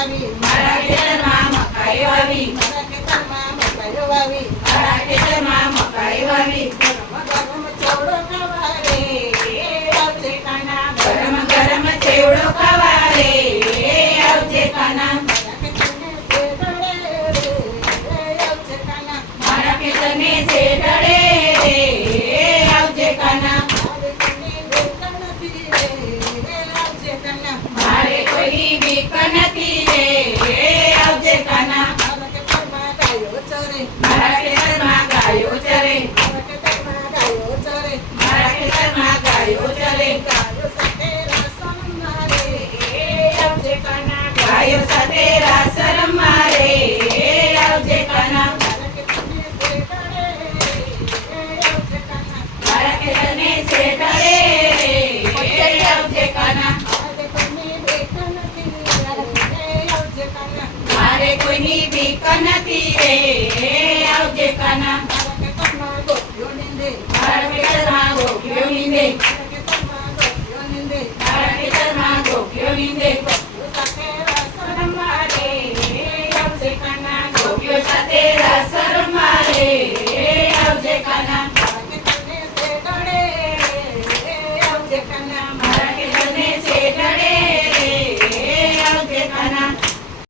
વાવી, મારા ખેતરમાં મકાઈ વાવી, મારા ખેતરમાં મકાઈઓ વાવી, મારા ખેતરમાં મકાઈ વાવી. ગરમ ગરમ ચેવડો ખાવા રે, આવજે કાના. ગરમ ગરમ ચેવડો ખાવા રે, આવજે કાના. મારા ખેતરને શેઢળે રે, આવજે કાના. મારા ખેતરને શેઢળે રે, આવજે કાના. મારે કોઈની બીક નથી રે, આવજે કાના. મારે કોઈ બીક નથી રે, આવજે કાના. મારા ખેતરમાં ગાયો ચરે, મારા ખેતરમાં ગાયો ચરે, મારા ખેતરમાં ગાયો ચરે, મારા ખેતરમાં ગાયો ચરે. ગાયો સાથે રસ મારે, આવજે કાના. ગાયો સાથે રાસ રમવા રે, આવજે કાના. મારા ખેતરને શેઢળે રે, આવજે કાના. મારા ખેતરને શેઢળે રે, આવજે કાના. મારે કોઈની બીક નથી રે, આવજે કાના. મારા ખેતરમાં ગોપીઓ નીંદે, મારા ખેતરમાં ગોપીઓ નીંદે,